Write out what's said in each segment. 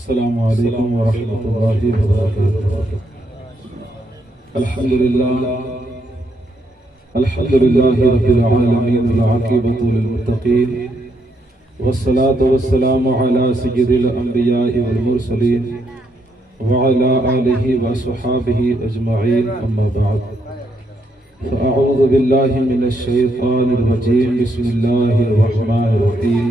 السلام علیکم ورحمۃ اللہ وبرکاتہ۔ الحمد للہ رب العالمین والعاقبۃ للمتقین والصلاة والسلام علی سید الانبیاء والمرسلین وعلی آلہ وصحابہ اجمعین، اما بعد فاعوذ باللہ من الشیطان الرجیم، بسم اللہ الرحمن الرحیم۔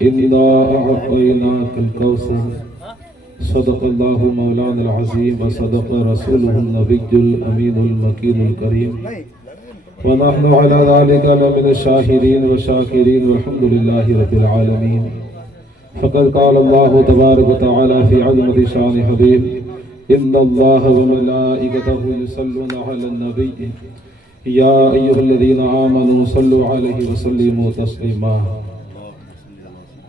اِنَّا أَعْطَيْنَاكَ الْكَوْثَرَ صدق اللہ مولانا العظیم وصدق رسولہ النبی الامین المکین الکریم، ونحن علی ذلک لمن الشاہدین والشاکرین والحمد للہ رب العالمین۔ فقد قال اللہ تبارک وتعالی فی عظمت شان حبیب، ان اللہ وملائکتہ یصلون علی النبی یا ایھا الذین آمنوا صلوا علیہ وسلموا تسلیما۔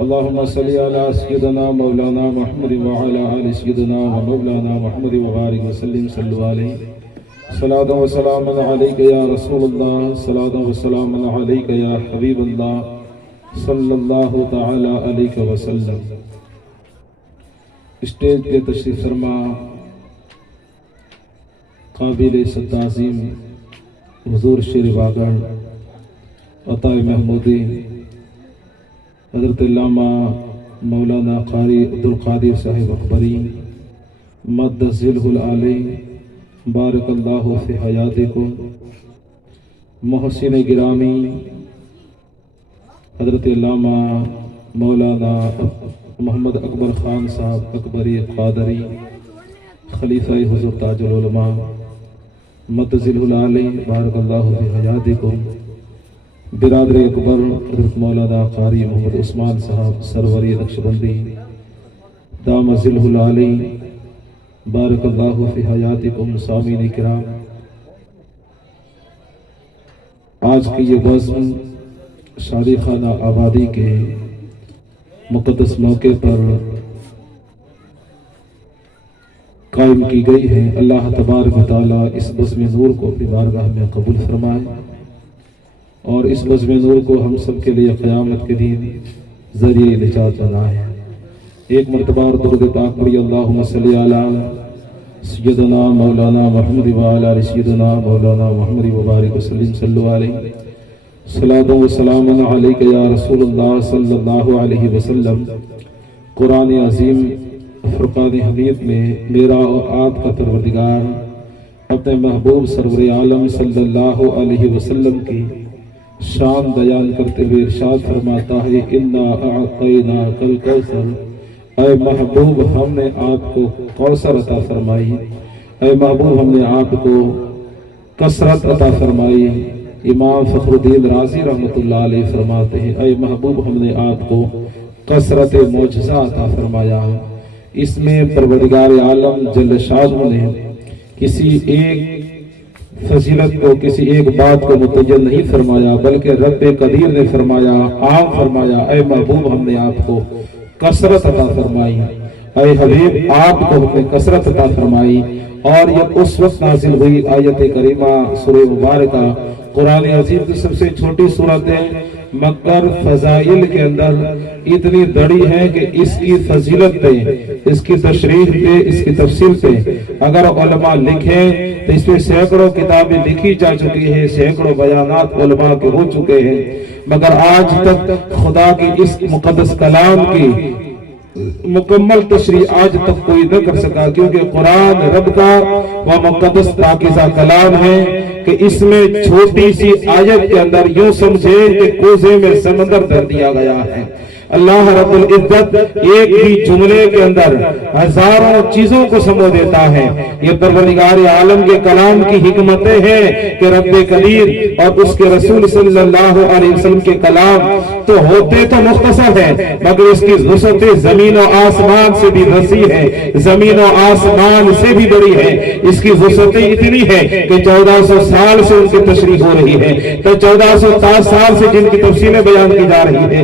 اللهم صل على سيدنا مولانا محمد وعلى آل سيدنا ومولانا محمد وبارك وسلم، صلوا عليه صلاة وسلام عليك يا رسول الله، صلاة وسلام عليك يا حبيب الله صلى الله تعالى عليك وسلم۔ اسٹیج پہ تشریف فرما قابل تعظیم حضور شیر باغڑ عطا محمودی حضرت علامہ مولانا قاری عبدالقادر صاحب اکبری مد ذلہ العالی، بارک اللہ فی حیاتکم۔ محسن گرامی حضرت علامہ مولانا محمد اکبر خان صاحب اکبری قادری، خلیفہ حضور تاج العلماء مد ذلہ العالی، بارک اللہ فی حیاتکم۔ برادر اکبر حضرت مولانا قاری محمد عثمان صاحب سروری نقشبندی، دام ذلہ العالی، بارک اللہ فی حیاتکم۔ سامعین کرام، آج کی یہ بزم شادی خانہ آبادی کے مقدس موقع پر قائم کی گئی ہے۔ اللہ تبارک و تعالی اس بزم نور کو اپنی بارگاہ میں قبول فرمائے اور اس بزم نور کو ہم سب کے لیے قیامت کے دن ذریعہ نجات بنائے۔ ایک مرتبہ درود پاک پڑھی، اللہم صلی علی سیدنا مولانا محمد وعلی آل سیدنا مولانا محمد وبارک وسلم، صلوا علیہ صلاۃ و سلام علیک یا رسول اللہ صلی اللہ علیہ وسلم۔ قرآن عظیم فرقان حمید میں میرا اور آپ کا پروردگار اپنے محبوب سرور عالم صلی اللہ علیہ وسلم کی شان بیان کرتے ہوئے ارشاد فرماتا ہے، اِنَّا أَعْطَيْنَاكَ الْكَوْثَرَ، اے محبوب ہم نے آپ کو کوثر عطا فرمائی، اے محبوب ہم نے آپ کو کثرت عطا فرمائی۔ امام فخر الدین رازی رحمۃ اللہ علیہ فرماتے ہیں، اے محبوب ہم نے آپ کو کثرت معجزہ عطا فرمایا۔ اس میں پروردگار عالم جل شانہ نے کسی ایک فضیلت کو، کسی ایک بات کو متعین نہیں فرمایا، بلکہ رب قدیر نے فرمایا، عام فرمایا، اے محبوب ہم نے آپ کو کثرت عطا فرمائی، اے حبیب آپ کو ہم نے کثرت عطا فرمائی۔ اور یہ اس وقت نازل ہوئی آیت کریمہ سورہ مبارکہ، قرآن عظیم کی سب سے چھوٹی سورت ہے، مگر فضائل کے اندر اتنی بڑی ہے کہ اس کی فضیلت پہ، اس کی تشریح پہ، اس کی تفصیل پہ اگر علماء لکھیں تو اس پہ سینکڑوں کتابیں لکھی جا چکی ہیں، سینکڑوں بیانات علماء کے ہو چکے ہیں، مگر آج تک خدا کی اس مقدس کلام کی مکمل تشریح آج تک کوئی نہ کر سکا، کیونکہ قرآن رب کا وہ مقدس پاکیزہ کلام ہے کہ اس میں چھوٹی سی آیت کے اندر یوں سمجھے کہ کوزے میں سمندر دھر دیا گیا ہے۔ اللہ رب العزت ایک بھی جملے کے اندر ہزاروں چیزوں کو سمو دیتا ہے۔ یہ پروردگار عالم کے کلام کی حکمتیں ہیں کہ رب قدیر اور اس کے رسول صلی اللہ علیہ وسلم کے کلام تو ہوتے تو مختصر ہیں، مگر اس کی وسعت زمین و آسمان سے بھی وسیع ہے، زمین و آسمان سے بھی بڑی ہے۔ اس کی وسعت اتنی ہے کہ 1400 سال سے ان کی تشریح ہو رہی ہے، تو 1400 سال سے جن کی تفصیلیں بیان کی جا رہی ہے،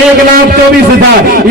1,24,000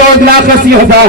2,80,000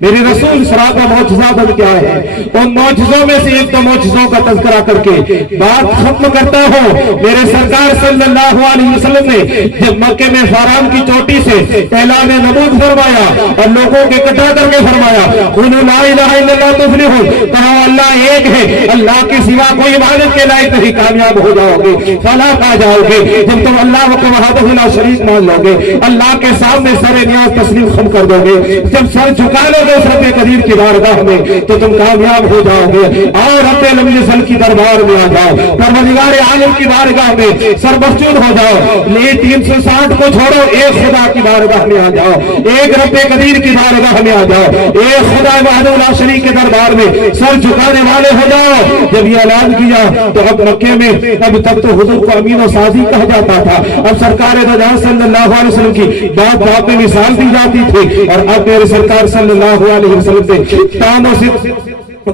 میرے رسول صراط و معجزات کیا ہے، ان معجزوں میں سے ایک دو معجزوں کا تذکرہ کر کے بات ختم کرتا ہوں۔ میرے سرکار صلی اللہ علیہ وسلم نے جب مکے میں فاران کی چوٹی سے اعلان نبوت فرمایا اور لوگوں کے اکٹھا کر کے فرمایا قولوا لا الہ الا اللہ تفلحون، کہا اللہ ایک ہے، اللہ کے سوا کوئی عبادت کے لائق نہیں، کامیاب ہو جاؤ گے، فلاح پا جاؤ گے۔ جب تم اللہ کو وحدہ لا شریک مان لو گے، اللہ کے سامنے سر نیاز تسلیم خم کر دو گے، جب سر جھکا لو گے رب قدیر کی بارگاہ میں تو تم کامیاب ہو جاؤ گے، اور رب لم یزل کی دربار میں آ جاؤ، پروردگار عالم کی بارگاہ میں سر مفجود ہو جاؤ۔ یہ 360 کو چھوڑو، ایک خدا کی بارگاہ میں آ جاؤ، ایک رب قدیر کی بارگاہ میں آ جاؤ، ایک خدا وحدہ لا شریک کے دربار میں سر جھکانے والے ہو جاؤ۔ جب یہ اعلان کیا تو اب مکے میں اب تک تو حضور کو امین و سازی کہا جاتا تھا، اب سرکار دو جہاں صلی اللہ علیہ وسلم کی بات بات میں مثال دی جاتی تھی، اور اب میرے سرکار صلی اللہ علیہ وسلم سے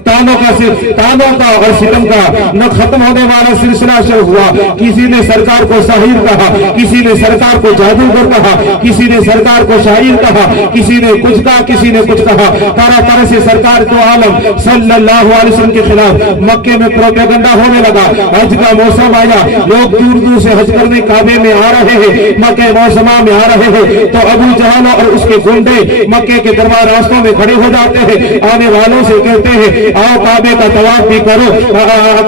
تانوں کا اور ستم کا نہ ختم ہونے والا سلسلہ شروع ہوا۔ کسی نے سرکار کو ساحر کہا، کسی نے سرکار کو جادوگر کہا، کسی نے سرکار کو شاعر کہا، کسی نے کچھ کہا، کسی نے کچھ کہا، طرح طرح سے سرکار کو عالم صلی اللہ علیہ وسلم کے خلاف مکے میں پروپیگنڈا ہونے لگا۔ حج کا موسم آیا، لوگ دور دور سے حج کرنے کعبے میں آ رہے ہیں، مکہ موسمہ میں آ رہے ہیں، تو ابو جہل اور اس کے گنڈے مکے کے دربار راستوں میں کھڑے ہو جاتے ہیں، آنے والوں سے کہتے ہیں آؤ کعبے کا طواف بھی کرو،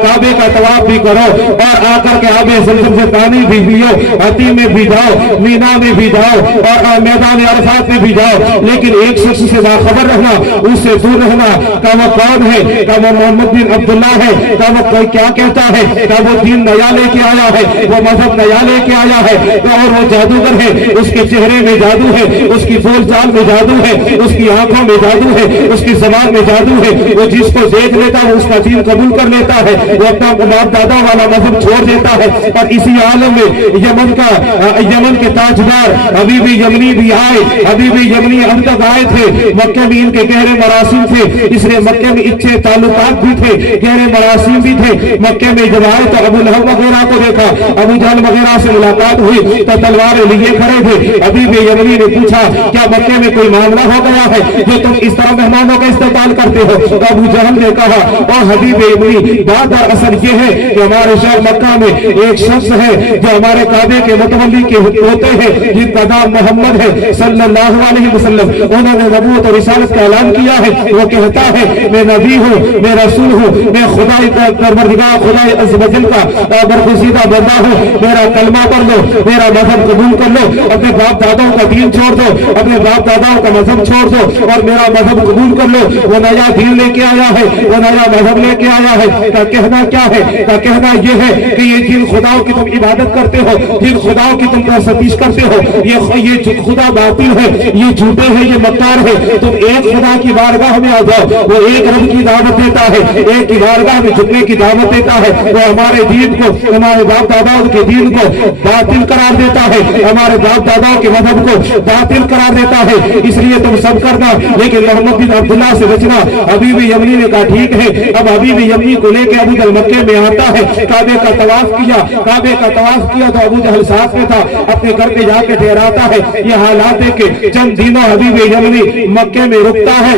کعبے کا طواف بھی کرو، اور آ کر کے آب زمزم سے پانی بھی پیو، حتیم میں بھی جاؤ، مینا میں بھی جاؤ، اور میدان عرفات میں بھی جاؤ، لیکن ایک شخص سے باخبر رہنا، اس سے دور رہنا، کہ وہ کون ہے، کہ وہ محمد بن عبداللہ ہے، کہ وہ کوئی کیا کہتا ہے، کہ وہ دین نیا لے کے آیا ہے، وہ مذہب نیا لے کے آیا ہے، اور وہ جادوگر ہے، اس کے چہرے میں جادو ہے، اس کی بول چال میں جادو ہے، اس کی آنکھوں میں جادو ہے، اس کی زبان میں جادو ہے، وہ جس کو دیکھ لیتا ہے اس کا دین قبول کر لیتا ہے، وہ اپنا باپ دادا والا مذہب چھوڑ دیتا ہے۔ اور اسی عالم میں یمن کے تاجدار حبیب یمنی بھی آئے، حبیب یمنی اب تک آئے تھے، مکے میں ان کے گہرے مراسم تھے، اس لیے مکے میں اچھے تعلقات بھی تھے، گہرے مراسم بھی تھے۔ مکے میں جب آئے تو ابو لہب وغیرہ کو دیکھا، ابو جہل وغیرہ سے ملاقات ہوئی تو تلواریں لیے کھڑے تھے۔ حبیب یمنی نے پوچھا کیا مکے میں کوئی معاملہ ہو گیا ہے جو تم اس طرح مہمانوں کا استقبال کرتے ہو؟ تو ابو جہل نے کہا اور حبیب یمنی بات اصل یہ ہے کہ ہمارے شہر مکہ میں ایک شخص ہے جو ہمارے کعبے کے متولی کے ہوتے ہیں، جن کا نام محمد ہے صلی اللہ علیہ وسلم، انہوں نے نبوت اور رسالت کا اعلان کیا ہے۔ وہ کہتا ہے میں نبی ہوں، میں رسول ہوں، میں خدائی پروردگار خدائی عز و جل کا برگزیدہ بندہ ہوں، میرا کلمہ پڑھ لو، میرا مذہب قبول کر لو، اپنے باپ داداؤں کا دین چھوڑ دو، اپنے باپ داداؤں کا مذہب چھوڑ دو اور میرا مذہب قبول کر لو۔ وہ نیا دین لے کے آیا ہے، وہ نیا مذہب لے کے آیا ہے۔ کا کہنا کیا ہے؟ کا کہنا یہ ہے کہ یہ جن خداؤں کی تم عبادت کرتے ہو، جن خداؤں کی تم ستیش کرتے ہو، یہ خدا باطل ہے، یہ جھوٹے ہیں، یہ مکار ہے۔ تم ایک خدا کی بارگاہ میں آ جاؤ، وہ ایک رب کی دعوت دیتا ہے، ایک کی بارگاہ میں جھکنے کی دعوت دیتا ہے۔ وہ ہمارے دین کو، ہمارے باپ داداؤں کے دین کو باطل قرار دیتا ہے، ہمارے باپ داداؤں کے مذہب کو باطل قرار دیتا ہے۔ اس لیے تم سب کرنا، لیکن محمد بن عبداللہ سے بچنا۔ حبیب یمنی نے کہا ٹھیک ہے۔ اب حبیب یمنی کو لے کے ابو جہل مکے میں آتا ہے، کعبے کا طواف کیا، کعبے کا طواف کیا تو ابو جہل ساتھ میں تھا، اپنے گھر پہ جا کے ٹھہراتا ہے۔ یہ حالات ہے کہ چند دنوں حبیب یمنی مکے میں رکتا ہے۔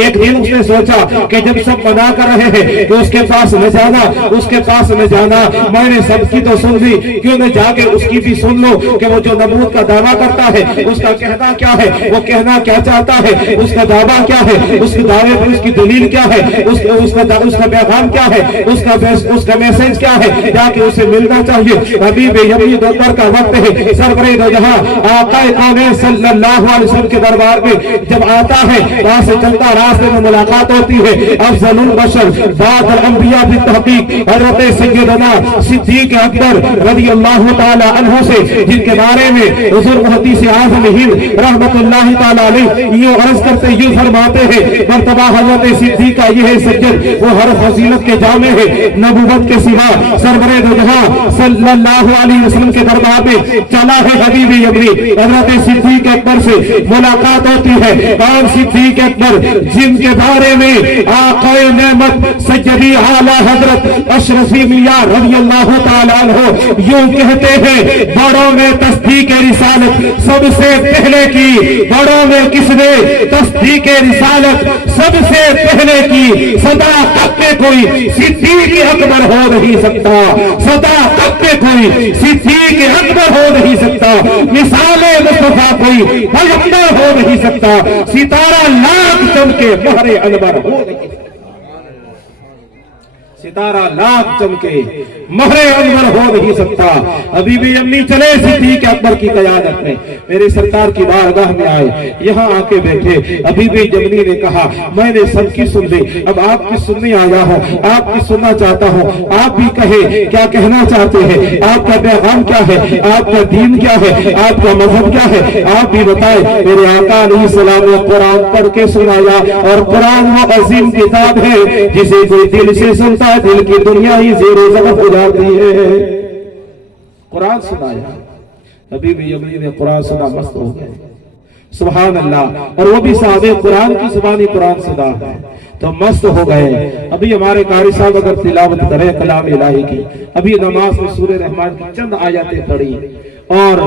ایک دن اس نے سوچا کہ جب سب منع کر رہے ہیں کہ اس کے پاس نہ جانا، اس کے پاس نہ جانا، میں نے سب کی تو سن لی، کیوں نہ جا کے اس کی بھی سن لو کہ وہ جو نبوت کا دعویٰ کرتا ہے اس کا کہنا کیا ہے، وہ کہنا کیا چاہتا ہے، اس کا دعویٰ کیا ہے، اس کے دعوے پر اس کی دلیل کیا ہے، اس کا پیغام کیا ہے، اس کا میسج کیا ہے، جا کے اسے ملنا چاہیے۔ حبیب یمنی دوپہر کا وقت ہے، سرور دو جہاں آقا کون صلی اللہ علیہ وسلم کے دربار میں جب آتا ہے، وہاں سے چلتا راستے میں ملاقات ہوتی ہے افضل البشر بعد الانبیاء بالتحقیق حضرت سیدنا صدیق اکبر رضی اللہ تعالی عنہ سے، جن کے بارے میں حضور محدث اعظم ہند رحمت اللہ تعالی علیہ یہ عرض کرتے یہ فرماتے ہیں مرتبہ حضرت صدیق کا یہ سجد وہ ہر فضیلت کے جامع ہے، نبوت کے سوا سرور دو جہاں صلی اللہ علیہ وسلم کے دربار میں چلا ہے حبیب یمنی۔ حضرت صدیق اکبر سے ملاقات ہوتی ہے، کون صدیق اکبر جن کے بارے میں آقا نعمت سیدی اعلی حضرت اشرفی میاں رضی اللہ تعالیٰ عنہ یوں کہتے ہیں، بڑوں میں تصدیق رسالت سب سے پہلے کی، بڑوں میں کس نے تصدیق رسالت سب سے پہلے کی، صداقت میں کوئی صدیق اکبر ہو نہیں سکتا، صداقت میں کوئی صدیق اکبر ہو نہیں سکتا، مثال مصطفیٰ کوئی پیغمبر ہو نہیں سکتا، ستارہ لاکھ چمکے مہر انور ہو نہیں سکتا، ستارہ لاکھ چمکے مہر انور ہو نہیں سکتا۔ ابھی بھی امی چلے صدیق اکبر کی قیادت میں، میرے سرکار کی بارگاہ میں آئے، یہاں آ کے بیٹھے۔ ابھی بھی جمنی نے کہا میں نے سب کی سن لی، اب آپ کی سننے آیا ہوں، آپ کی سننا چاہتا ہوں، آپ بھی کہے کیا کہنا چاہتے ہیں، آپ کا پیغام کیا ہے، آپ کا دین کیا ہے، آپ کا مذہب کیا ہے، آپ بھی بتائیں۔ میرے آقا علیہ السلام نے قرآن پڑھ کے سنایا، اور قرآن وہ عظیم کتاب ہے جسے کوئی دل سے سنتا ہے دل کی دنیا ہی زیر و زبر ہو جاتی ہے۔ قرآن سنایا، ابھی بھی یمنی نے قرآن سنا مست ہو گئے، سبحان اللہ، اور وہ بھی صحابہ قرآن کی زبانی قرآن سنا ہے تو مست ہو گئے۔ ابھی ہمارے قاری صاحب اگر تلاوت کرے کلام الہی کی، ابھی نماز میں سورہ رحمان کی چند آیاتیں پڑھی اور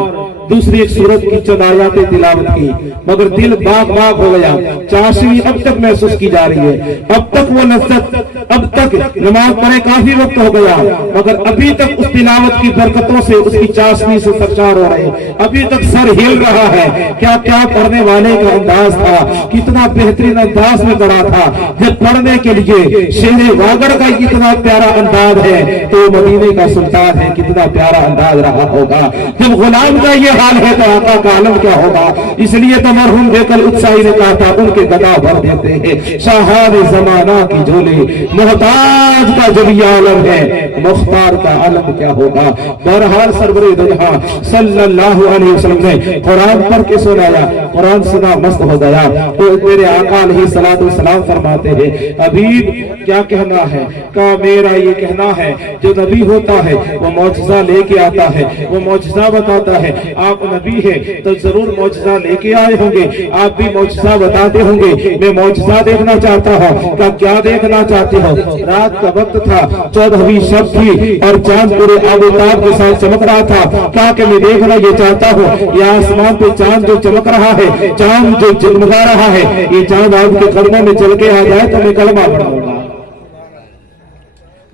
دوسری ایک سورت کی چند آیاتیں تلاوت کی، مگر دل باغ باغ ہو گیا، چاشنی اب تک محسوس کی جا رہی ہے، اب تک وہ لذت، اب تک نماز پڑھے کافی وقت ہو گیا مگر ابھی تک اس تلاوت کی برکتوں سے اس کی چاشنی سے سرشار ہو رہے ہیں، ابھی تک سر ہل رہا ہے۔ کیا کیا پڑھنے والے کا انداز تھا، کتنا بہترین انداز میں پڑھا تھا، جب پڑھنے کے لیے شیر واگڑ کا کتنا پیارا انداز ہے تو مدینے کا سلطان ہے کتنا پیارا انداز رہا ہوگا۔ جب غلام کا یہ حال ہے تو آقا کا عالم کیا ہوگا۔ اس لیے تو مرحوم بیکل اتسائی نے کہا تھا ان کے گدا بھر دیتے ہیں شاہان زمانہ کی جھولی، محتاج کا جب یہ عالم ہے مختار کا عالم کیا ہوگا۔ بہرحال سرور دنیا صلی اللہ علیہ وسلم نے قرآن پڑھ کے سنایا، قرآن سنا مست ہو گیا تو میرے آقا علیہ السلام فرماتے ہیں حبیب کیا کہنا ہے، کہ میرا یہ کہنا ہے جو نبی ہوتا ہے وہ معجزہ لے کے آتا ہے، وہ معجزہ بتاتا ہے، آپ نبی ہیں تو ضرور معجزہ لے کے آئے ہوں گے، آپ بھی معجزہ بتاتے ہوں گے۔ میں معجزہ دیکھنا چاہتا ہوں، کیا دیکھنا چاہتے ہو؟ رات کا وقت تھا، 14ویں شب تھی اور چاند پورے آفتاب کے ساتھ چمک رہا تھا، کیا کہ میں دیکھنا یہ چاہتا ہوں یہ آسمان پہ چاند جو چمک رہا ہے، چاند جو جگمگا رہا ہے، یہ چاند آپ کے قدموں میں چل کے آ جائے تو میں کلمہ پڑھوں گا۔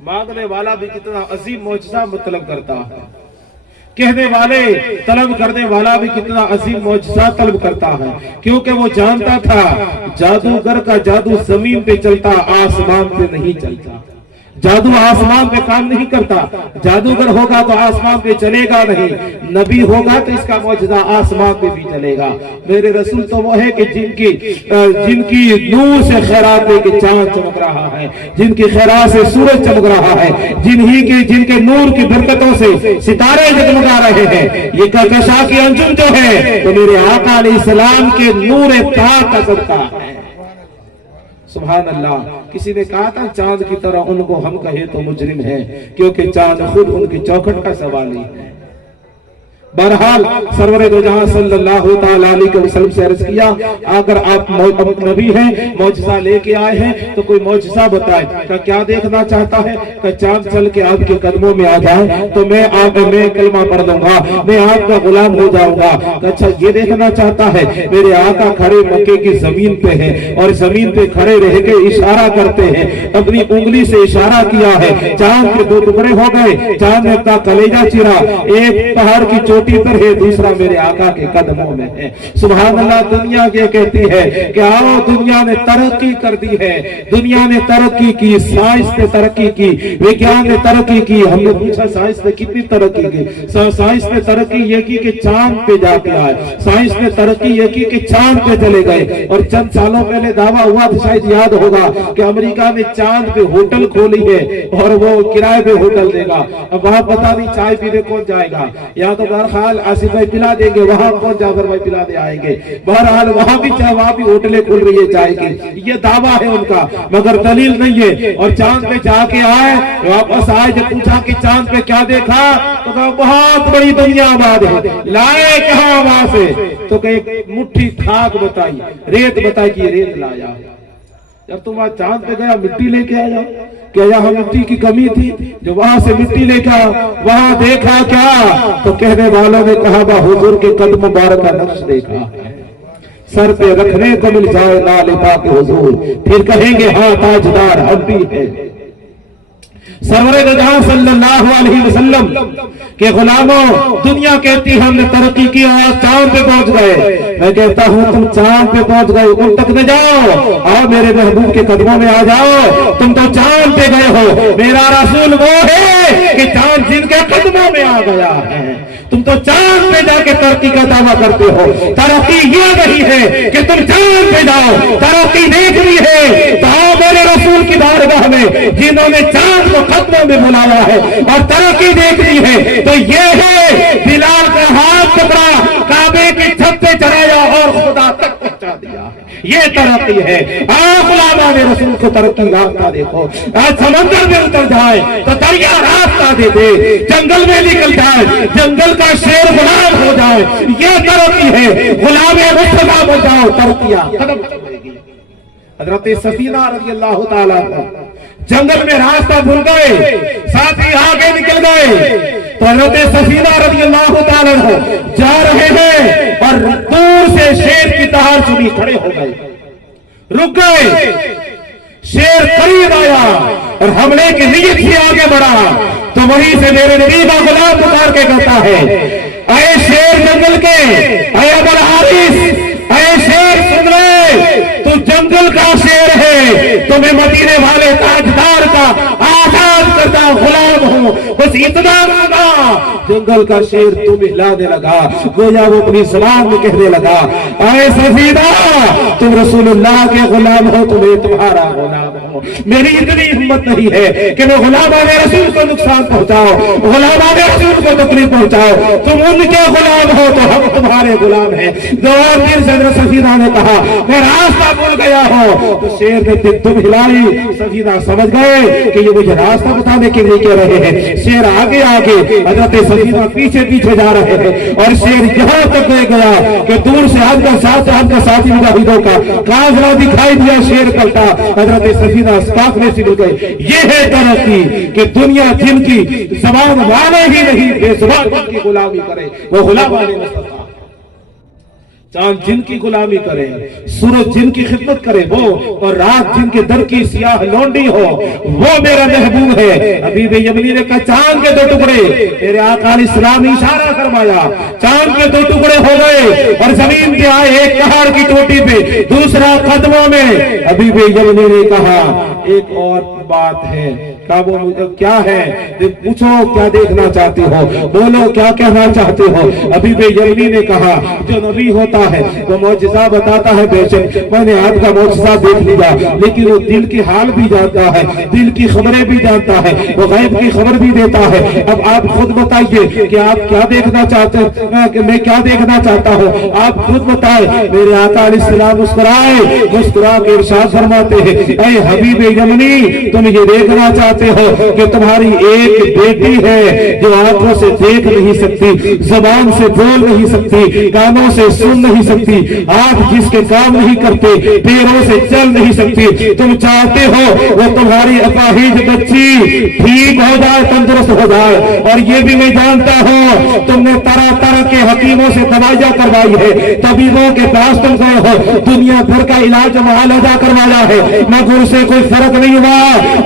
مانگنے والا بھی کتنا عظیم معجزہ مطلب کرتا ہے، کہنے والے طلب کرنے والا بھی کتنا عظیم معجزہ طلب کرتا ہے، کیونکہ وہ جانتا تھا جادوگر کا جادو زمین پہ چلتا آسمان پہ نہیں چلتا، جادو آسمان پہ کام نہیں کرتا، جادوگر ہوگا تو آسمان پہ چلے گا نہیں، نبی ہوگا تو اس کا معجزہ آسمان پہ بھی چلے گا۔ میرے رسول تو وہ ہے کہ جن کی نور سے خیرات دے کے چاند چمک رہا ہے، جن کی خیرات سے سورج چمک رہا ہے، جن کے نور کی برکتوں سے ستارے جگمگا رہے ہیں، یہ کہکشاں کی انجم جو ہے تو میرے آقا علیہ السلام کے نور پاک کا صدقہ ہے۔ سبحان اللہ۔ کسی نے کہا تھا چاند کی طرح ان کو ہم کہیں تو مجرم ہے، کیونکہ چاند خود ان کی چوکھٹ کا سوال ہی ہے۔ بہرحال سرور دو جہاں صلی اللہ تعالیٰ علیہ وسلم سے عرض کیا اگر آپ نبی ہیں معجزہ لے کے آئے ہیں تو کوئی معجزہ بتائے، کہ کیا دیکھنا چاہتا ہے، کہ چاند چل کے آپ کے قدموں میں آ جائے تو میں کلمہ پڑھ دوں گا، میں آپ کا غلام ہو جاؤں گا۔ اچھا یہ دیکھنا چاہتا ہے، میرے آقا کھڑے مکے کی زمین پہ ہیں اور زمین پہ کھڑے رہ کے اشارہ کرتے ہیں، اپنی انگلی سے اشارہ کیا ہے، چاند کے 2 ٹکڑے ہو گئے، چاند نے اپنا کلیجہ چیرا، ایک پہاڑ کی چوٹی پر ہے، دوسرا میرے آقا کے قدموں میں ہے۔ سبحان اللہ۔ دنیا یہ کہتی ہے کہ آؤ دنیا نے ترقی کر دی ہے، دنیا نے ترقی کی، سائنس نے ترقی کی، وگیان نے ترقی کی۔ ہم نے پوچھا سائنس نے کتنی ترقی کی؟ سائنس نے ترقی یہ کی کہ چاند پہ جا کے آئے، سائنس نے ترقی یہ کی کہ چاند پہ چلے گئے، اور چند سالوں پہلے دعویٰ ہوا تھا، شاید یاد ہوگا، کہ امریکہ نے چاند پہ ہوٹل کھولی ہے اور وہ کرائے پہ ہوٹل دے گا۔ اب وہاں پتہ نہیں چائے پینے کون جائے گا، یا تو بہرحال آصف بھائی پلا دیں گے، وہاں کون جعفر بھائی پلا دے آئیں گے، بہرحال وہاں بھی ہوٹلیں کھل رہی ہے چائے کی، یہ دعویٰ ہے ان کا مگر دلیل نہیں ہے۔ اور چاند پہ جا کے آئے، واپس آئے، جب پوچھا کہ چاند پہ کیا دیکھا تو کہا بہت بڑی دنیا آباد ہے، لائے کہاں وہاں سے، تو کہ ایک مٹھی خاک بتائی، ریت بتائی کہ یہ ریت لایا۔ جب تم وہاں چاند پہ گیا مٹی لے کے آیا، کیا یہاں مٹی کی کمی تھی؟ جو وہاں سے مٹی لے کے آیا وہاں دیکھا کیا؟ تو کہنے والوں نے کہا با حضور کے قدم مبارک کا نقش دیکھا ہے، سر پہ رکھنے کو مل جائے لال پاک حضور، پھر کہیں گے ہاں تاجدار ہم بھی ہے۔ سرور جہاں صلی اللہ علیہ وسلم کہ غلاموں، دنیا کہتی ہے ہم نے ترقی کی اور چاند پہ پہنچ گئے، میں کہتا ہوں تم چاند پہ پہنچ گئے، ان تک نہ جاؤ، آؤ میرے محبوب کے قدموں میں آ جاؤ، تم تو چاند پہ گئے ہو، میرا رسول وہ ہے کہ چاند جن کے قدموں میں آ گیا ہے، تم تو چاند پہ جا کے ترقی کا دعویٰ کرتے ہو۔ ترقی یہ نہیں ہے کہ تم چاند پہ جاؤ، ترقی دیکھنی ہے تو آؤ میرے رسول کی بارگاہ میں جنہوں نے چاند کو قدموں میں بلایا ہے، اور ترقی دیکھنی ہے تو یہ ہے بلال کا ہاتھ پکڑا، کعبے کی چھت پہ چڑھایا اور خدا تک پہنچا دیا، یہ ترقی ہے۔ آپ غلامان رسول کو ترقی راستہ دیکھو، آج سمندر میں اتر جائے تو دریا راستہ دے دے، جنگل میں نکل جائے جنگل کا شیر غلام ہو جائے، یہ ترقی ہے۔ غلام مصطفیٰ بن جاؤ، ترقیاں قدم چلے گی۔ حضرت سفینہ رضی اللہ تعالیٰ جنگل میں راستہ بھول گئے، ساتھی آگے نکل گئے تو حضرت سفینہ رضی اللہ تعالیٰ جا رہے ہیں اور دور سے شیر کی دہار سنی، کھڑے ہو گئے، رک گئے، شیر قریب آیا اور حملے کی نیت سے آگے بڑھا تو وہیں سے میرے نبی کا غلام پکار کے کہتا ہے، اے شیر جنگل کے، اے ابو الحارث، اے شیر سن لے، تو جنگل کا شیر ہے، تمہیں مدینے والے تاجدار کا آزاد کرتا غلام ہوں، بس اتنا مانگا۔ جنگل کا شیر تمہیں لانے لگا، گویا وہ اپنی زبان میں کہنے لگا، اے سفینہ تم رسول اللہ کے غلام ہو، تمہیں تمہارا غلام ہو، میری اتنی ہمت نہیں ہے کہ میں غلامان رسول کو نقصان پہنچاؤ، غلامان رسول کو تکلیف پہنچاؤ، تم ان کے غلام ہو تو ہم تمہارے غلام ہیں۔ دوبارہ پھر حضرت سفینہ نے کہا میں راستہ بھول گیا ہوں، تو شیر نے دم ہلائی، سفینہ سمجھ گئے کہ یہ مجھے راستہ بتانے کے لیے کہہ رہے ہیں۔ شیر آگے آگے، حضرت سفینہ پیچھے پیچھے جا رہے ہیں اور شیر یہاں تک لے گیا کہ دور سے آپ کا ساتھی مجاہدوں کا کافلہ دکھائی دیا، شیر پلٹا، حضرت سفینہ قافلے سے مل گئے۔ یہ ہے ترقی کہ دنیا جن کی زبان والے ہی نہیں، بے زبان کی غلامی کرے، وہ غلامان مصطفیٰ۔ چاند جن کی غلامی کرے، سورج جن کی خدمت کرے وہ، اور رات جن کے در کی سیاہ لونڈی ہو، وہ میرا محبوب ہے۔ حبیب یمنی نے کہا چاند کے دو ٹکڑے، میرے آقا علیہ السلام نے اشارہ فرمایا، چاند کے دو ٹکڑے ہو گئے اور زمین پہ آئے، ایک پہاڑ کی چوٹی پہ، دوسرا قدموں میں۔ حبیب یمنی نے کہا ایک اور بات ہے، کیا ہے؟ پوچھو کیا دیکھنا چاہتے ہو، بولو کیا کہنا چاہتے ہو۔ حبیب یمنی نے کہا جو نبی ہوتا ہے وہ معجزہ بتاتا ہے، بے شک میں نے آپ کا معجزہ دیکھ لیا، لیکن وہ دل کی حال بھی جانتا ہے، دل کی خبریں بھی جانتا ہے، وہ غیب کی خبر بھی دیتا ہے۔ اب آپ خود بتائیے کہ آپ کیا دیکھنا چاہتے ہیں، کہ میں کیا دیکھنا چاہتا ہوں، آپ خود بتائیں۔ میرے آقا علیہ السلام مسکرائے، مسکرا کے ارشاد فرماتے ہیں اے حبیب یمنی تم یہ دیکھنا چاہتے ہو کہ تمہاری ایک بیٹی ہے جو آنکھوں سے دیکھ نہیں سکتی، زبان سے بول نہیں سکتی، کانوں سے سن نہیں سکتی، ہاتھ جس کے کام نہیں کرتے، پیروں سے چل نہیں سکتی، تم چاہتے ہو وہ تمہاری اپاہج بچی ٹھیک ہو جائے، تندرست ہو جائے، اور یہ بھی میں جانتا ہوں تم نے طرح طرح کے حکیموں سے دوائیاں کروائی ہے، طبیبوں کے پاس تم گئے ہو، دنیا بھر کا علاج معالجہ کروایا ہے، مگر اسے کوئی فرق نہیں ہوا،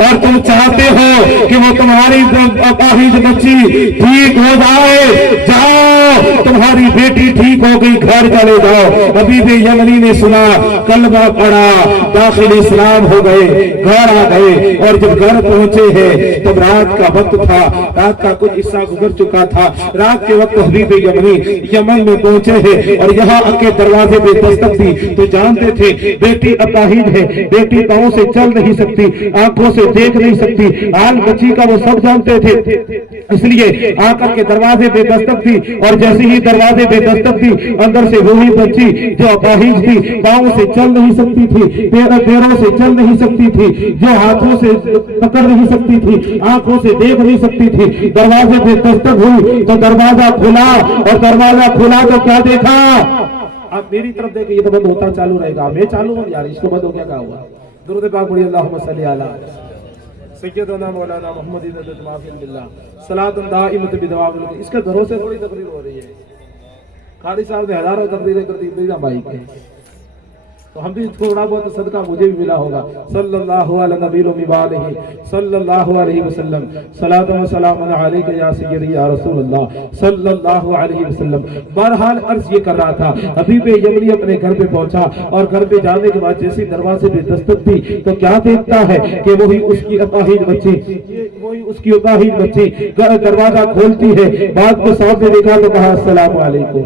اور تم چاہتے ہو کہ وہ تمہاری اپاہج بچی ٹھیک ہو جائے، جاؤ تمہاری بیٹی ٹھیک ہو گئی، گھر چلے جاؤ۔ حبیب یمنی نے سنا، کلمہ پڑھا، داخل اسلام ہو گئے، گھر آ گئے، اور جب گھر پہنچے ہیں تب رات کا وقت تھا، رات کا کچھ حصہ گزر چکا تھا، رات کے وقت حبیب یمنی یمن میں پہنچے ہیں اور یہاں آ کے دروازے پہ دستک دی تو جانتے تھے بیٹی اپاہج ہے، بیٹی پاؤں سے چل نہیں سکتی، آنکھوں سے دیکھ نہیں سکتی، حال بچی کا وہ سب جانتے تھے، اس لیے آ کر کے دروازے پہ دستک دی، اور جیسے ہی دروازے پہ دستک دی اندر سے وہی بچی جو اپاہج تھی، پاؤں سے چل نہیں سکتی تھی، پیروں سے چل نہیں سکتی تھی، جو ہاتھوں سے پکڑ نہیں سکتی تھی، آنکھوں سے دیکھ نہیں سکتی تھی، دروازے پہ دستک ہوئی تو دروازہ کھلا، اور دروازہ کھلا تو کیا دیکھا؟ آپ میری طرف دیکھیں، یہ تو بند ہوتا چالو رہے گا، میں چالو ہوں یار، اس کو بند ہو گیا، کیا ہوا؟ درود پاک پڑھیے اللہم صلی علی سیدنا مولانا محمد صلاۃ دائمۃ بدوام الدین. اس کے گھروں سے تھوڑی تقریر ہو رہی ہے. قاری صاحب نے ہزاروں تقریریں کر دی میرا بھائی کے, تو ہم بھی تھوڑا بہت صدقہ مجھے بھی ملا ہوگا. صلی اللہ علی نبی الامین صلی اللہ علیہ وسلم صلاۃ و سلام علیک یا سیدی یا رسول اللہ صلی اللہ علیہ وسلم. بہرحال عرض یہ کر رہا تھا, حبیب یمنی اپنے گھر پہ پہنچا اور گھر پہ جانے کے بعد جیسے دروازے پہ دستک دی تو کیا دیکھتا ہے کہ وہی اس کی اپاہج بچی دروازہ کھولتی ہے. بات کو سامنے دیکھا تو کہا السلام علیکم.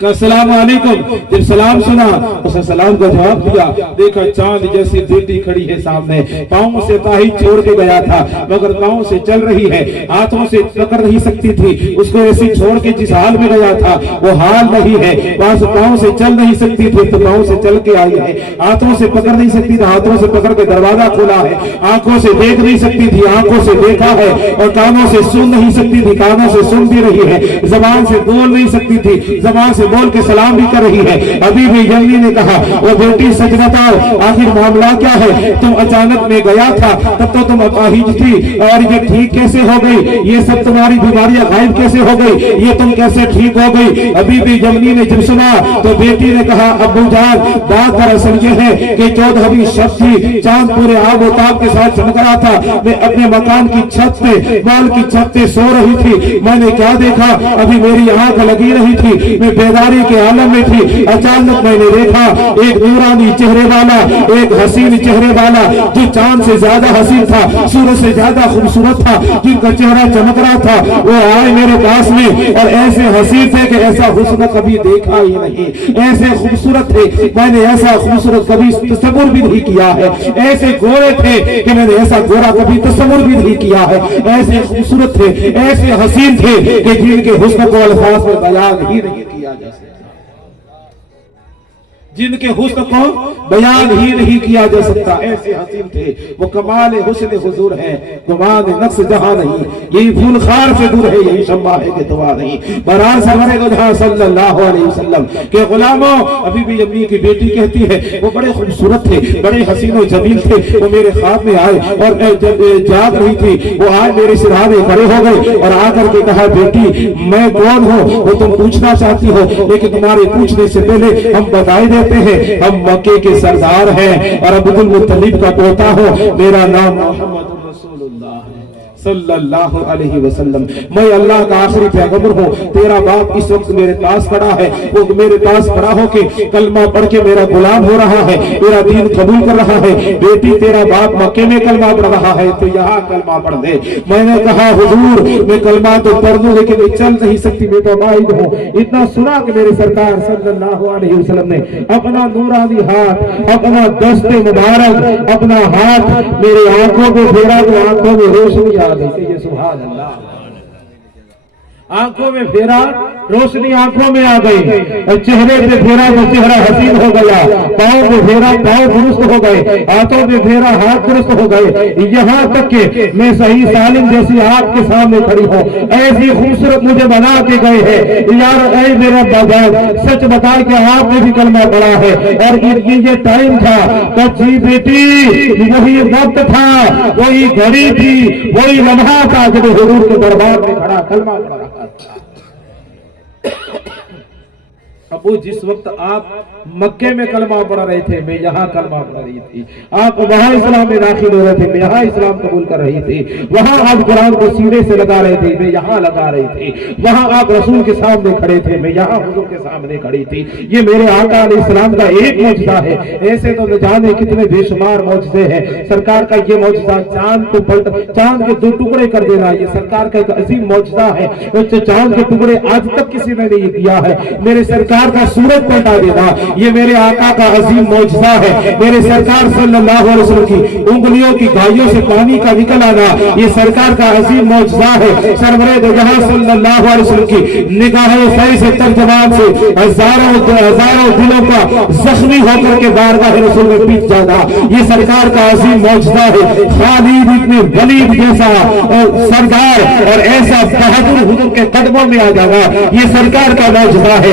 السلام علیکم. جب سلام سنا اس نے سلام کا جواب دیا. دیکھا چاند جیسی بیٹی کھڑی ہے سامنے, پاؤں سے پاہی چھوڑ کے گیا تھا مگر پاؤں سے چل رہی ہے, ہاتھوں سے پکڑ نہیں سکتی تھی. اس کو ایسی چھوڑ کے جس حال میں گیا تھا وہ حال نہیں ہے. بس پاؤں سے چل نہیں سکتی تھی تو پاؤں سے چل کے آئی ہے. ہاتھوں سے پکڑ نہیں سکتی تھی, ہاتھوں سے پکڑ کے دروازہ کھولا ہے. آنکھوں سے دیکھ نہیں سکتی تھی, آنکھوں سے دیکھا ہے. اور کانوں سے سن نہیں سکتی تھی, کانوں سے سن بھی رہی ہے. زبان سے بول نہیں سکتی تھی, زبان سے بول کے سلام بھی کر رہی ہے. ابھی بھی یمنی نے کہا وہ بیٹی سچ بتاؤ آخر معاملہ کیا ہے؟ تم اچانک میں گیا تھا تب تو تم اپاہج تھی اور یہ ٹھیک کیسے ہو گئی؟ یہ سب تمہاری بیماریاں غائب کیسے ہو گئی؟ یہ تم کیسے ٹھیک ہو گئی؟ ابھی بھی یمنی نے جب سنا تو بیٹی نے کہا ابو جان بات دراصل یہ ہے کہ 14ویں شب تھی, چاند پورے آب و تاب کے ساتھ چمک رہا تھا. میں اپنے مکان کی چھت پہ مال کی چھت پہ سو رہی تھی. میں نے کیا دیکھا, ابھی میری آنکھ لگی رہی تھی, میں بیداری کے عالم میں تھی. اچانک میں نے دیکھا ایک نورانی چہرے والا, ایک حسین چہرے والا جو چاند سے زیادہ حسین تھا, سورج سے زیادہ خوبصورت تھا, جن کا چہرہ چمک رہا تھا, وہ آئے میرے پاس میں اور ایسے حسین تھے کہ ایسا حسن کبھی دیکھا ہی نہیں. ایسے خوبصورت تھے میں نے ایسا خوبصورت کبھی تصور بھی نہیں کیا ہے. ایسے گورے تھے کہ میں نے ایسا گورا کبھی تصور بھی نہیں کیا ہے. ایسے خوبصورت تھے, ایسے حسین تھے کہ جن کے حسن کو الفاظ میں بیان ہی نہیں کیا جا سکتا, جن کے حسن کو بیان ہی نہیں کیا جا سکتا. ایسے حسین تھے وہ, کمال حسن حضور ہے, گمان نقص جہاں نہیں. یہی پھول خار سے دور ہے, یہی شمع ہے کہ دعا نہیں. برار سرور دو جہاں صلی اللہ علیہ وسلم کے غلاموں, ابھی بھی یمنی کی بیٹی کہتی ہے وہ بڑے خوبصورت تھے, بڑے حسین و جمیل تھے. وہ میرے خواب میں آئے اور جب جاگ رہی تھی وہ آئے میرے سرحانے کھڑے ہو گئے اور آ کر کے کہا بیٹی میں کون ہوں وہ تم پوچھنا چاہتی ہو, لیکن تمہارے پوچھنے سے پہلے ہم بتائی دے ہیں ہم مکے کے سردار ہیں اور عبد المطلب کا پوتا ہوں. میرا نام محمد رسول اللہ ہے صلی اللہ علیہ وسلم. میں اللہ کا آخری پیغمبر ہوں. تیرا باپ اس وقت میرے پاس پڑا ہے, وہ میرے پاس پڑا ہو کے کلمہ پڑھ کے میرا غلام ہو رہا ہے, میرا دین قبول کر رہا ہے. بیٹی تیرا باپ مکے میں کلمہ پڑھ رہا ہے تو یہاں کلمہ پڑھ دے. میں نے کہا حضور میں کلمہ تو پڑھ دوں لیکن میں چل نہیں سکتی, میں تو مائد ہوں. اتنا سنا کہ میرے سرکار صلی اللہ علیہ وسلم نے اپنا نورانی ہاتھ, اپنا دست مبارک, اپنا ہاتھ میرے آنکھوں کو پھیرا تو آنکھوں میں روشنی آ گئی. یہ سبحان اللہ, آنکھوں میں پھیرا روشنی آنکھوں میں آ گئی, چہرے پہ پھیرا تو چہرہ حسین ہو گیا, پاؤں پہ پھیرا پاؤں درست ہو گئے, ہاتھوں پہ پھیرا ہاتھ درست ہو گئے. یہاں تک کہ میں صحیح سالم جیسی آپ کے سامنے کھڑی ہوں, ایسی خوبصورت مجھے بنا کے گئے ہیں. یار اے میرے بابا سچ بتا کہ آپ نے بھی کلمہ پڑھا ہے اور یہ ٹائم تھا کہ جی بیٹی وہی وقت تھا, وہی گھڑی تھی, وہی لمحہ تھا جب حضور کے دربار میں کھڑا کلمہ پڑھ رہا تھا. ابو جس وقت آپ مکے میں کلمہ پڑھ رہے تھے میں یہاں کلمہ پڑھ رہی تھی, آپ وہاں اسلام میں داخل ہو رہے تھے میں یہاں اسلام قبول کر رہی تھی, وہاں آپ قرآن کو سینے سے لگا رہے تھے میں یہاں لگا رہی تھی, وہاں آپ رسول کے سامنے کھڑے تھے میں یہاں حضور کے سامنے کھڑی تھی. یہ میرے آقا علیہ السلام کا ایک معجزہ ہے, ایسے تو نہ جانے کتنے بے شمار معجزے ہیں. سرکار کا یہ معجزہ چاند کے 2 ٹکڑے کر دینا, یہ سرکار کا ایک عظیم معجزہ ہے. چاند کے ٹکڑے آج تک کسی نے نہیں کیا ہے. میرے سرکار کا سورج پلٹا دینا یہ میرے آقا کا عظیم معجزہ ہے. میرے سرکار صلی اللہ علیہ وسلم کی انگلیوں کی گائیوں سے پانی کا نکل آنا یہ سرکار کا عظیم معجزہ ہے. سرور دو جہاں صلی اللہ علیہ وسلم کی نگاہ صحیح سے ترجمان سے ہزاروں دلوں کا زخمی ہو کر کے بارگاہ رسول میں پیٹ جانا یہ سرکار کا عظیم معجزہ ہے. خالد ابن ولید جیسا اور سردار اور ایسا بہادر حضور کے قدموں میں آ جانا یہ سرکار کا معجزہ ہے.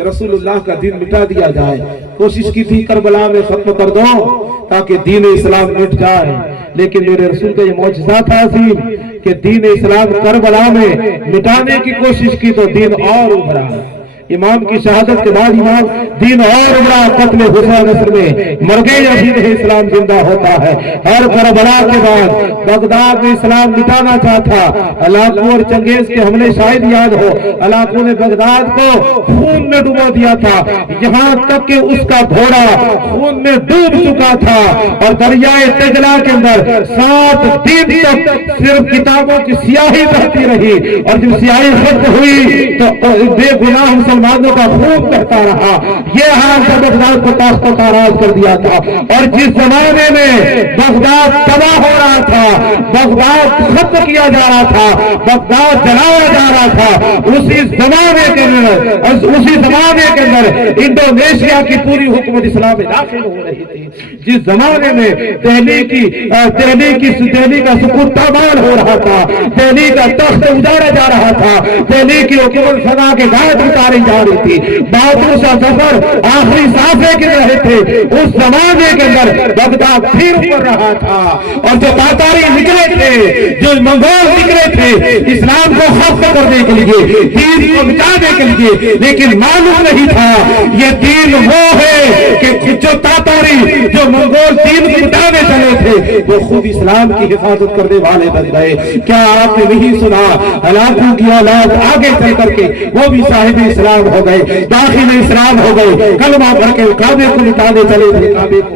کہ رسول اللہ کا دین مٹا دیا جائے. کوشش کی تھی کربلا میں ختم کر دو تاکہ دین اسلام مٹ جائے، لیکن میرے رسول کا یہ معجزہ تھا عظیم کہ دین اسلام کربلا میں مٹانے کی کوشش کی تو دین اور ابھرا. امام کی شہادت کے بعد امام دین اور ابھرا. قتل حسین نصر میں مر گئے یا دین اسلام زندہ ہوتا ہے. اور کربلا کے بعد بغداد میں اسلام مٹانا چاہتا. علاقوں اور چنگیز کے حملے شاید یاد ہو، علاقوں نے بغداد کو خون میں ڈبو دیا تھا، یہاں تک کہ اس کا گھوڑا خون میں ڈوب چکا تھا. اور دریائے دجلہ کے اندر 7 دن تک صرف کتابوں کی سیاہی بہتی رہی، اور جب سیاہی ختم ہوئی تو بے گناہ مسلمانوں کا خون بہتا رہا. یہ حال سے بغداد کو تاخت و تاراج کر دیا تھا. اور جس زمانے میں بغداد تباہ ہو رہا تھا، بغداد ختم کیا جا رہا تھا، بغداد جلایا جا رہا تھا، اسی زمانے کے اندر انڈونیشیا کی پوری حکومت اسلام میں داخل ہو رہی تھی. جس زمانے میں دہلی کا سکون تابان ہو رہا تھا، دہلی کا تخت اجاڑا جا رہا تھا، دہلی کی حکومت فنا کے گھاٹ اتاری جا رہی تھی، بہادر شاہ ظفر آخری سانسیں گر رہے تھے، اس زمانے کے اندر بغداد پھر اوپر رہا تھا. اور جو تاتاری نکلے تھے، جو منگول نکلے تھے اسلام کو ختم کرنے کے لیے، دین کو مٹانے کے لیے، لیکن معلوم نہیں تھا یہ دین وہ ہے کہ جو تاتاری جو منگول دین کو مٹانے چلے تھے وہ خود اسلام کی حفاظت کرنے والے بن گئے. کیا آپ نے نہیں سنا علاقوں کی اولاد آگے چل کر کے وہ بھی صاحب اسلام ہو گئے، داخل اسلام ہو گئے، کلمہ پڑھ کے کعبے کو مٹانے چلے تھے، کعبے کو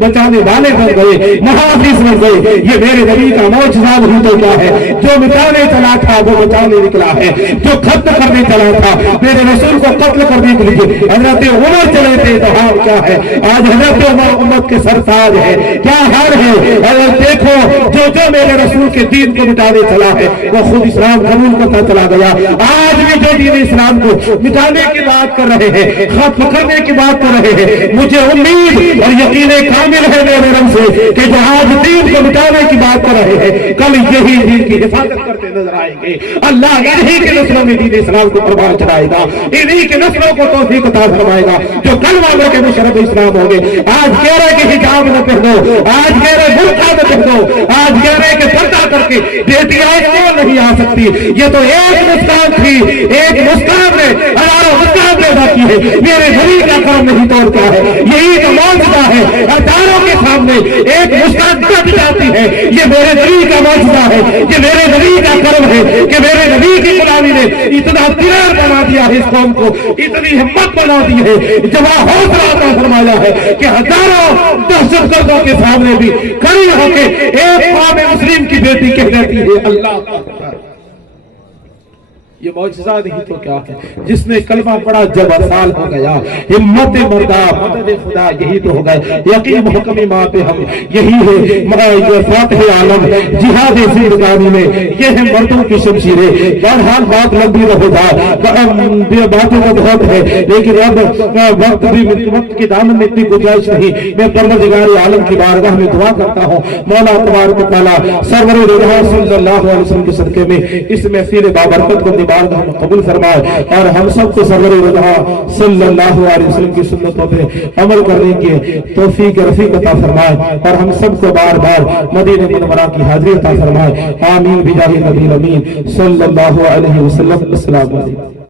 بچانے والے بن گئے، محافظ بن گئے. یہ میرے نبی کا معجزہ نہیں تو کیا ہے؟ جو مٹانے چلا تھا وہ بچانے نکلا ہے، جو ختم کرنے چلا تھا میرے رسول کو قتل کرنے کے لیے حضرت عمر چلے تھے تو حال کیا ہے؟ آج حضرت عمر امت کے سرتاج ہے. کیا حال ہے؟ اگر دیکھو جو میرے رسول کے دین کو مٹانے چلا ہے وہ خود اسلام قبول کرتا چلا گیا. آج بھی جو دین اسلام کو مٹانے کی بات کر رہے ہیں، ختم کرنے کی بات کر رہے ہیں، مجھے امید اور یقین کامل ہے میرے رب سے کہ جو آج دین کو مٹانے کی بات کر رہے ہیں کل یہی دین کی حفاظت کرتے نظر آئیں گے. اللہ انہی کے نسلوں میں دین اسلام کو پروان چڑھائے گا، انہی کے نسلوں کو توفیق عطا فرمائے گا جو کلمہ پڑھ کے مشرف اسلام ہوں گے. آج کہہ رہے کہ حجاب نہ پہنو، آج کہہ رہے برقع نہ پہنو، آج کہہ رہے کہ پردہ کر کے بیٹیاں کیوں نہیں آ سکتی. یہ تو ایک مسکان تھی، ایک مسکان نے ہزاروں مسکان پیدا کی ہے. میرے نبی کا کرم نہیں توڑتا ہے، یہی تو معجزہ ہے. ہزاروں کے سامنے ایک مسکان کٹ جاتی ہے، یہ میرے نبی کا معجزہ ہے، یہ میرے نبی کا کرم ہے کہ میرے نبی کی غلامی نے اتنا تیار بنا دیا ہے، اس قوم کو اتنی ہمت بنا دی ہے، جب حوصلہ عطا فرمایا ہے کہ ہزاروں دہشت گردوں کے سامنے بھی کھڑی ہو کے ایک قوم مسلم کی بیٹی کہہ دیتی ہے اللہ اکبر. یہ معجزہ نہیں تو کیا ہے؟ جس نے کلمہ پڑھا جب ارسال ہو گیا، ہمت مردہ مدد خدا یہی تو ہو گئے. یقین محکمی ماں پہ ہم یہی ہے فاتح عالم جہاد زندگانی میں یہ ہے مردوں کی شمشیریں. بہرحال بات لمبی رہے گا، باتیں تو بہت ہے لیکن اب وقت کی دامن میں اتنی گنجائش نہیں. میں پروردگار عالم کی بارگاہ میں دعا کرتا ہوں مولا تبارک و تعالیٰ سرور رضا صلی اللہ علیہ وسلم کے صدقے میں اس محفل بابرکت کو بارگاہ میں قبول فرمائے اور ہم سب کو سرور رضا صلی اللہ علیہ وسلم کی سنتوں پہ عمل کرنے کی توفیق رفیق عطا فرمائے اور ہم سب کو بار بار مدینہ منورہ کی حاضری عطا فرمائے. آمین بجاہ نبی الامین صلی اللہ علیہ وسلم. السلام علیکم.